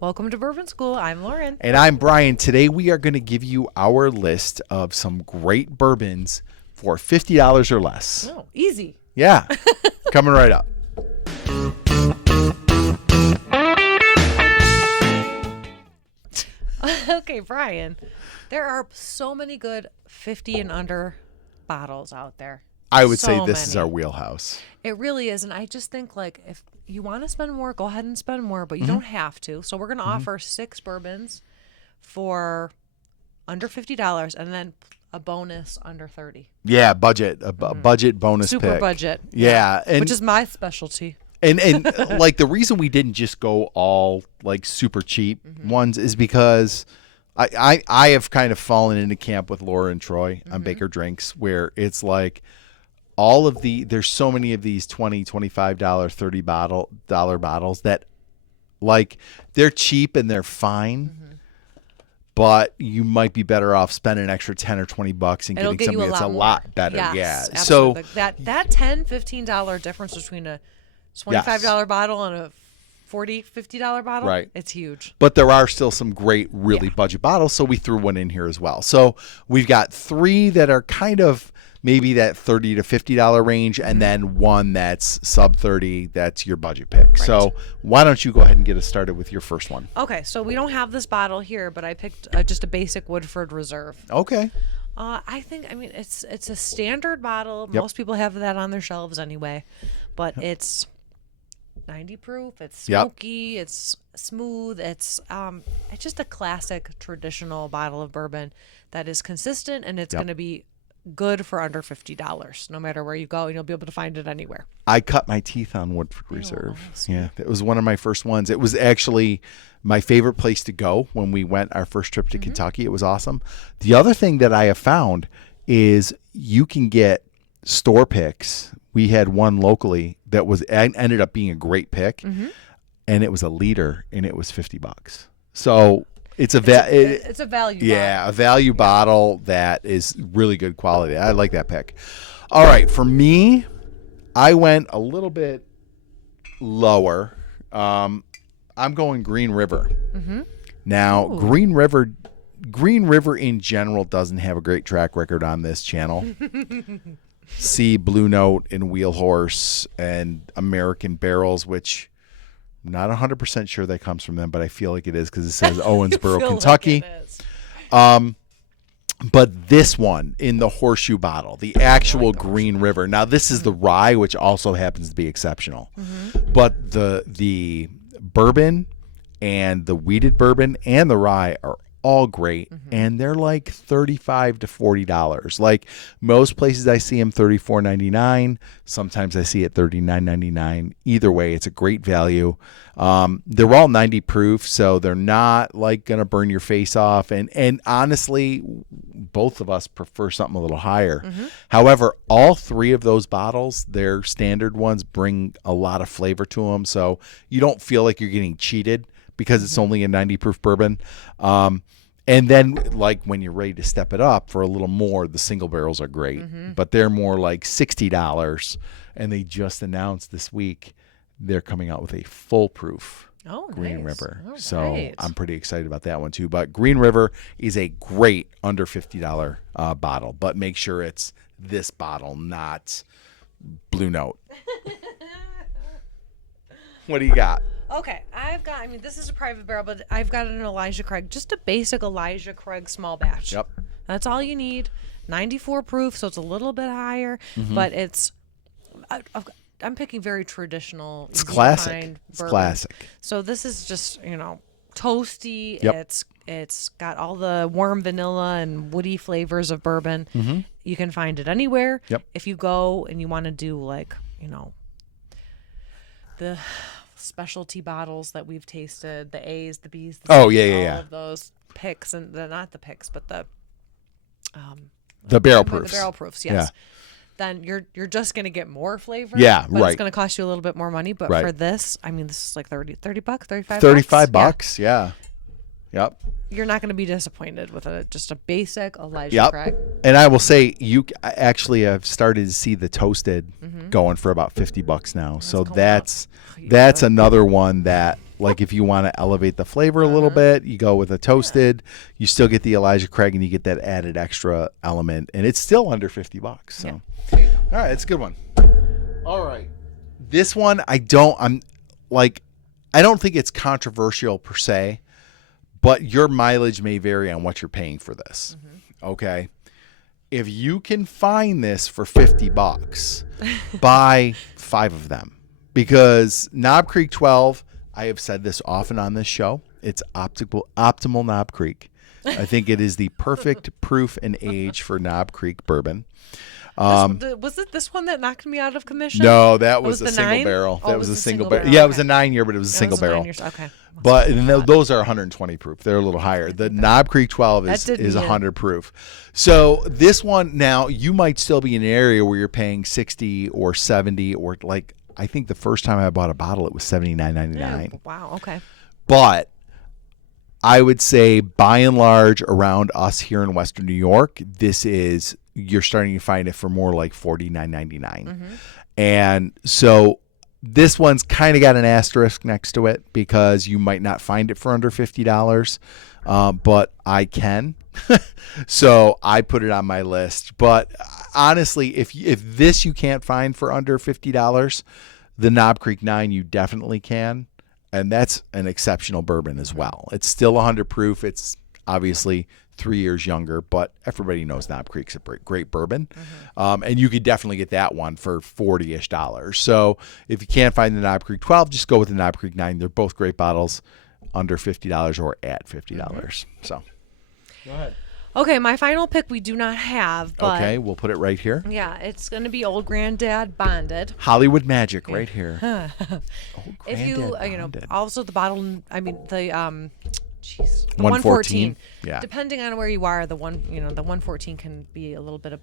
Welcome to Bourbon School. I'm Lauren. And I'm Brian. Today we are going to give you our list of some great bourbons for $50 or less. Oh, easy. Yeah, coming right up. Okay, Brian, there are so many good 50 and under bottles out there. I would say this is our wheelhouse. It really is. And I just think, like, if you want to spend more, go ahead and spend more, but you don't have to. So we're going to offer 6 bourbons for under $50 and then a bonus under 30. Yeah, budget, a budget bonus Super pick. budget. Yeah. And, which is my specialty. And like the reason we didn't just go all like super cheap ones is because I have kind of fallen into camp with Laura and Troy on Baker Drinks, where it's like all of there's so many of these $20, $25, $30 bottles that like they're cheap and they're fine. But you might be better off spending an extra $10 or $20 and getting something that's a lot better. Yes, yeah. Absolutely. So that $10, $15 difference between a $25 bottle and a $40, $50 bottle, right, it's huge. But there are still some great, really budget bottles, so we threw one in here as well. So we've got 3 that are kind of maybe that $30 to $50 range, and then one that's sub 30. That's your budget pick. Right. So why don't you go ahead and get us started with your first one? Okay, so we don't have this bottle here, but I picked just a basic Woodford Reserve. Okay. I mean, it's a standard bottle. Yep. Most people have that on their shelves anyway, but it's 90 proof. It's smoky. It's smooth. It's just a classic traditional bottle of bourbon that is consistent, and it's going to be good for under $50. No matter where you go, and you'll be able to find it anywhere. I cut my teeth on Woodford Reserve. Yeah, it was one of my first ones. It was actually my favorite place to go when we went our first trip to Kentucky. It was awesome. The other thing that I have found is you can get store picks. We had one locally that ended up being a great pick, and it was a liter, and it was $50. So it's a value. Yeah, a value bottle that is really good quality. I like that pick. All right, for me, I went a little bit lower. I'm going Green River. Now, Green River in general doesn't have a great track record on this channel. See Blue Note and Wheel Horse and American Barrels, which I'm not 100% sure that comes from them, but I feel like it is because it says Owensboro, Kentucky. But this one in the horseshoe bottle, the actual Green River. Now, this is the rye, which also happens to be exceptional. But the bourbon and the wheated bourbon and the rye are all great, and they're like $35 to $40. Like most places I see them $34.99. Sometimes I see it $39.99. Either way, it's a great value. They're all 90 proof, so they're not like gonna burn your face off. And honestly, both of us prefer something a little higher. However, all 3 of those bottles, their standard ones, bring a lot of flavor to them, so you don't feel like you're getting cheated because it's only a 90 proof bourbon. And then like when you're ready to step it up for a little more, the single barrels are great, but they're more like $60. And they just announced this week they're coming out with a full proof Green River. So I'm pretty excited about that one too. But Green River is a great under $50 bottle, but make sure it's this bottle, not Blue Note. What do you got? Okay, this is a private barrel, but I've got an Elijah Craig, just a basic Elijah Craig small batch. Yep. That's all you need. 94 proof, so it's a little bit higher, but I'm picking very traditional. It's classic. It's classic. So this is just, toasty. Yep. It's got all the warm vanilla and woody flavors of bourbon. You can find it anywhere. Yep. If you go and you want to do the specialty bottles that we've tasted, the A's, the B's, the C's, all of those picks, and not the picks, but the barrel proofs. The barrel proofs, yes. Yeah. Then you're just going to get more flavor. Yeah, but right. It's going to cost you a little bit more money, but for this, this is like $30, $35. $35, yeah. Yep. You're not going to be disappointed with just a basic Elijah Craig. And I will say, you actually have started to see the toasted going for about $50 now. So that's another one that Like if you want to elevate the flavor a little bit, you go with a toasted. You still get the Elijah Craig, and you get that added extra element, and it's still under $50. So, all right, it's a good one. All right, this one I don't think it's controversial per se, but your mileage may vary on what you're paying for this. Okay. If you can find this for $50, buy 5 of them, because Knob Creek 12, I have said this often on this show, it's optimal Knob Creek. I think it is the perfect proof and age for Knob Creek bourbon. Was it this one that knocked me out of commission? No, that was a single 9? barrel. That it was was a a single single barrel. barrel. Yeah, it was Okay. a 9-year, but it was a single barrel. 9 years. Okay. But those are 120 proof. They're a little higher. The Knob Creek 12 is 100 proof. So this one, now you might still be in an area where you're paying 60 or 70 or like, I think the first time I bought a bottle, it was $79.99. Yeah. Wow. Okay. But I would say by and large around us here in Western New York, you're starting to find it for more like $49.99. And so this one's kind of got an asterisk next to it because you might not find it for under $50, but I can. So I put it on my list. But honestly, if this you can't find for under $50, the Knob Creek 9 you definitely can. And that's an exceptional bourbon as well. It's still 100 proof. It's obviously 3 years younger, but everybody knows Knob Creek's a great bourbon. And you could definitely get that one for $40-ish. So if you can't find the Knob Creek 12, just go with the Knob Creek 9. They're both great bottles, under $50 or at $50. So go ahead. Okay, my final pick we do not have, but Okay, we'll put it right here. yeah, it's going to be Old Granddad Bonded. Hollywood Magic right here. Old If you, Granddad Bonded. also the bottle, I mean the 114. Yeah. Depending on where you are, the 114 can be a little bit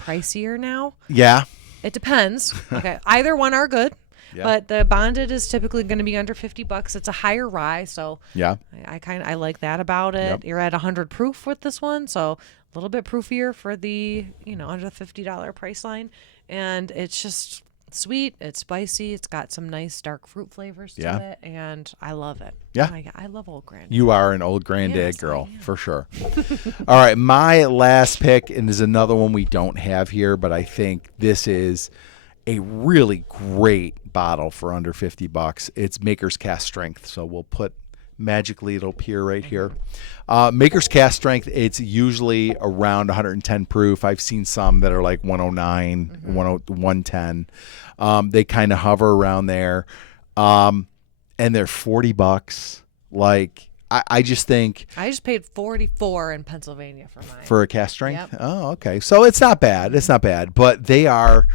pricier now. Yeah. It depends. Okay, either one are good. Yeah. But the bonded is typically going to be under $50. It's a higher rye, so Yeah. I like that about it. Yep. You're at 100 proof with this one, so a little bit proofier for the under the $50 price line, and it's just sweet. It's spicy. It's got some nice dark fruit flavors to it, and I love it. Yeah. I love Old Granddad. You are an Old Granddad Yes, girl, I am. for sure. All right, my last pick, and is another one we don't have here, but I think this is a really great bottle for under $50. It's Maker's Cast Strength, so we'll put magically it'll appear right here. Maker's Cast Strength, it's usually around 110 proof. I've seen some that are like 109, 110. They kind of hover around there, and they're $40. Like I just think I just paid $44 in Pennsylvania for mine. for a cast strength. Yep. Oh, okay. So it's not bad. It's not bad, but they are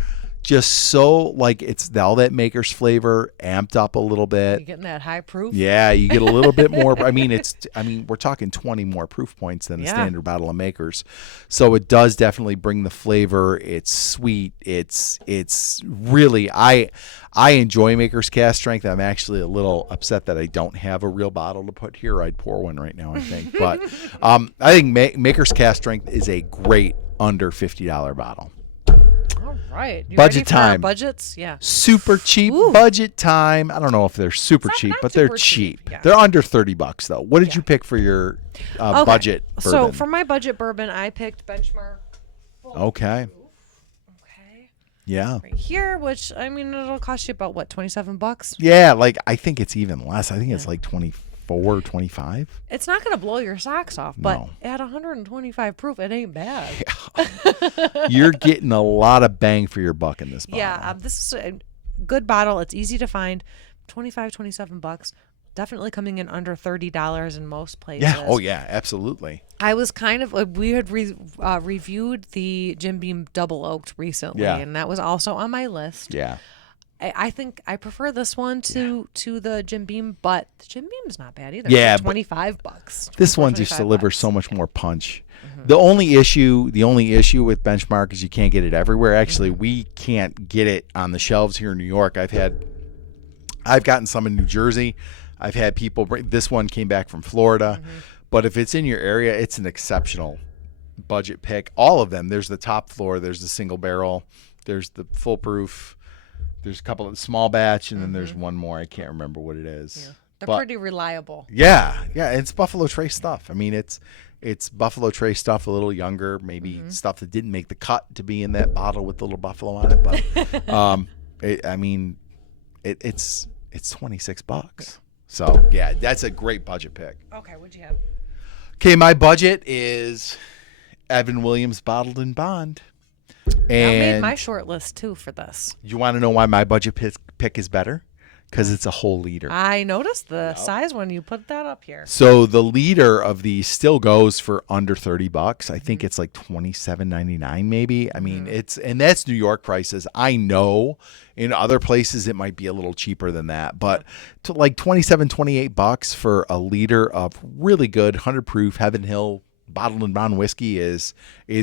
just so like it's all that Maker's flavor amped up a little bit. You getting that high proof? Yeah, you get a little bit more. I mean, we're talking 20 more proof points than a Yeah. standard bottle of Maker's. So it does definitely bring the flavor. It's sweet. It's really, I enjoy Maker's Cast Strength. I'm actually a little upset that I don't have a real bottle to put here. I'd pour one right now, I think. But I think Maker's Cast Strength is a great under $50 bottle. All right. You Budget ready for our time. budgets? Yeah. Super cheap. Ooh. Budget time. I don't know if they're super cheap, not but they're super cheap. cheap, yeah. They're under $30 though. What did you pick for your Okay. budget bourbon? So for my budget bourbon, I picked Benchmark. Okay. Okay. Yeah. Right here, which I mean, it'll cost you about what, $27? Yeah, like I think it's even less. I think it's like 24, 25. It's not going to blow your socks off, but No. at 125 proof, it ain't bad. You're getting a lot of bang for your buck in this bottle. Yeah, this is a good bottle. It's easy to find. $27. Definitely coming in under $30 in most places. Yeah. Oh yeah, absolutely. I was kind of we had reviewed the Jim Beam Double Oaked recently, Yeah. and that was also on my list. Yeah. I think I prefer this one to the Jim Beam, but the Jim Beam's not bad either. Yeah, It's but $25. This one just delivers so much more punch. The only issue with Benchmark is you can't get it everywhere. Actually, we can't get it on the shelves here in New York. I've gotten some in New Jersey. I've had people bring this one came back from Florida. But if it's in your area, it's an exceptional budget pick. All of them. There's the top floor, there's the single barrel, there's the full proof, there's a couple of small batch, and then there's one more. I can't remember what it is. They're pretty reliable. Yeah, it's Buffalo Trace stuff. I mean, it's Buffalo Trace stuff, a little younger, maybe stuff that didn't make the cut to be in that bottle with the little buffalo on it. But it's $26. So yeah, that's a great budget pick. Okay, what'd you have? Okay, my budget is Evan Williams Bottled in Bond. And I made my short list too for this. You want to know why my budget pick is better? Because it's a whole liter. I noticed the size when you put that up here. So the liter of these still goes for under $30. I think it's like $27.99 maybe. I mean, and that's New York prices. I know in other places it might be a little cheaper than that, but to like $27-$28 for a liter of really good 100 proof Heaven Hill Bottled and Bond whiskey is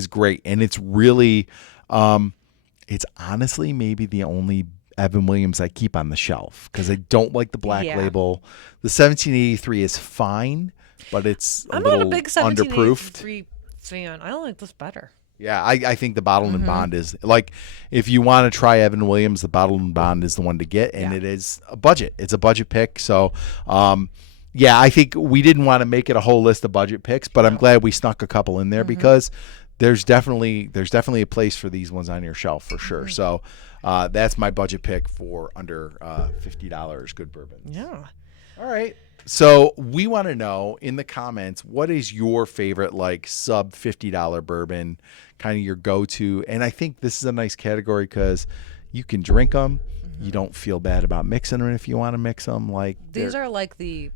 great. And it's really it's honestly maybe the only Evan Williams I keep on the shelf because I don't like the black label. The 1783 is fine, but it's I'm little not a big underproofed. 1783 fan. I like this better. Yeah, I think the Bottled and Bond is like, if you want to try Evan Williams, the Bottled and Bond is the one to get, and it is a budget. It's a budget pick. So, yeah, I think we didn't want to make it a whole list of budget picks, but I'm glad we snuck a couple in there because there's definitely a place for these ones on your shelf for sure. So that's my budget pick for under $50 good bourbon. Yeah. All right. So we want to know in the comments, what is your favorite like sub $50 bourbon, kind of your go-to? And I think this is a nice category because you can drink them. You don't feel bad about mixing them if you want to mix them. Like these are like the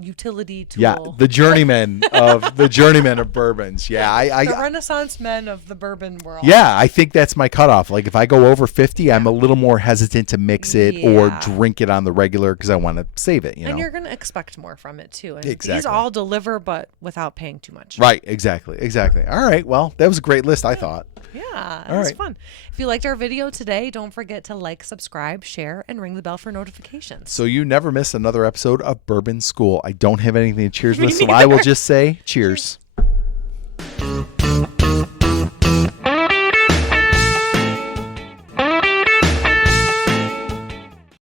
utility tool. Yeah, the journeyman of bourbons. Yeah, the Renaissance men of the bourbon world. Yeah, I think that's my cutoff. Like if I go over 50, I'm a little more hesitant to mix it or drink it on the regular because I want to save it. And you're going to expect more from it too. And exactly. These all deliver, but without paying too much. Right. Exactly. All right. Well, that was a great list, I thought. Yeah, it was fun. If you liked our video today, don't forget to like, subscribe, share, and ring the bell for notifications. So you never miss another episode of Bourbon School. I don't have anything to cheers with, so I will just say cheers.